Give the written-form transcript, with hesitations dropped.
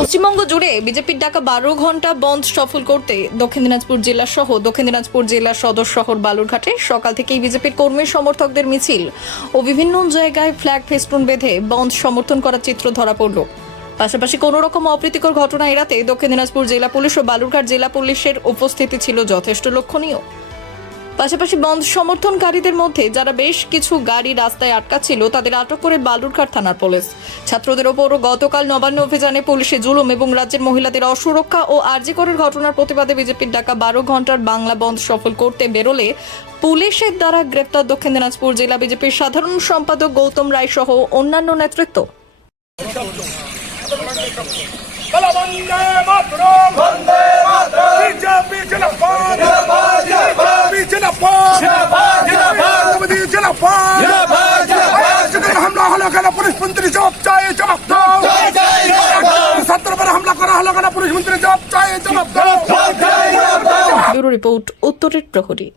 পশ্চিমবঙ্গ জুড়ে বিজেপির ডাকা 12 ঘন্টা বন্ধ সফল করতে দক্ষিণ দিনাজপুর জেলা সহ দক্ষিণ দিনাজপুর জেলার সদর শহর বালুরঘাটে সকাল থেকেই বিজেপির কর্মী সমর্থকদের মিছিল ও বিভিন্ন জায়গায় ফ্ল্যাগ ফেস্টুন বেঁধে বন্ধ সমর্থন করার চিত্র ধরা পড়ল। পাশাপাশি কোনো রকম অপ্রীতিকর ঘটনা এড়াতে দক্ষিণ দিনাজপুর জেলা পুলিশ ও বালুরঘাট জেলা পুলিশের উপস্থিতি ছিল যথেষ্ট লক্ষণীয়। পাশাপাশি বন্ধ সমর্থনকারীদের মধ্যে যারা বেশ কিছু গাড়ি রাস্তায় আটকাচ্ছিল তাদের আটক করে বালুরঘাট থানার পুলিশ। ছাত্রদের ওপরও গতকাল নবান্ন অভিযানে পুলিশে জুলুম এবং রাজ্যের মহিলাদের অসুরক্ষা ও আরজি করের ঘটনার প্রতিবাদে বিজেপির ডাকা 12 ঘন্টার বাংলা বন্ধ সফল করতে বেরোলে পুলিশের দ্বারা গ্রেপ্তার দক্ষিণ দিনাজপুর জেলা বিজেপির সাধারণ সম্পাদক গৌতম রায় সহ অন্যান্য নেতৃত্ব। हमला हलो केला पुलिस मंत्री जवाब चाहिए जवाब दो। छात्र पर हमला करा हलो केला पुलिस मंत्री जवाब चाहिए जवाब दो। ব্যুরো রিপোর্ট উত্তরের প্রহরী।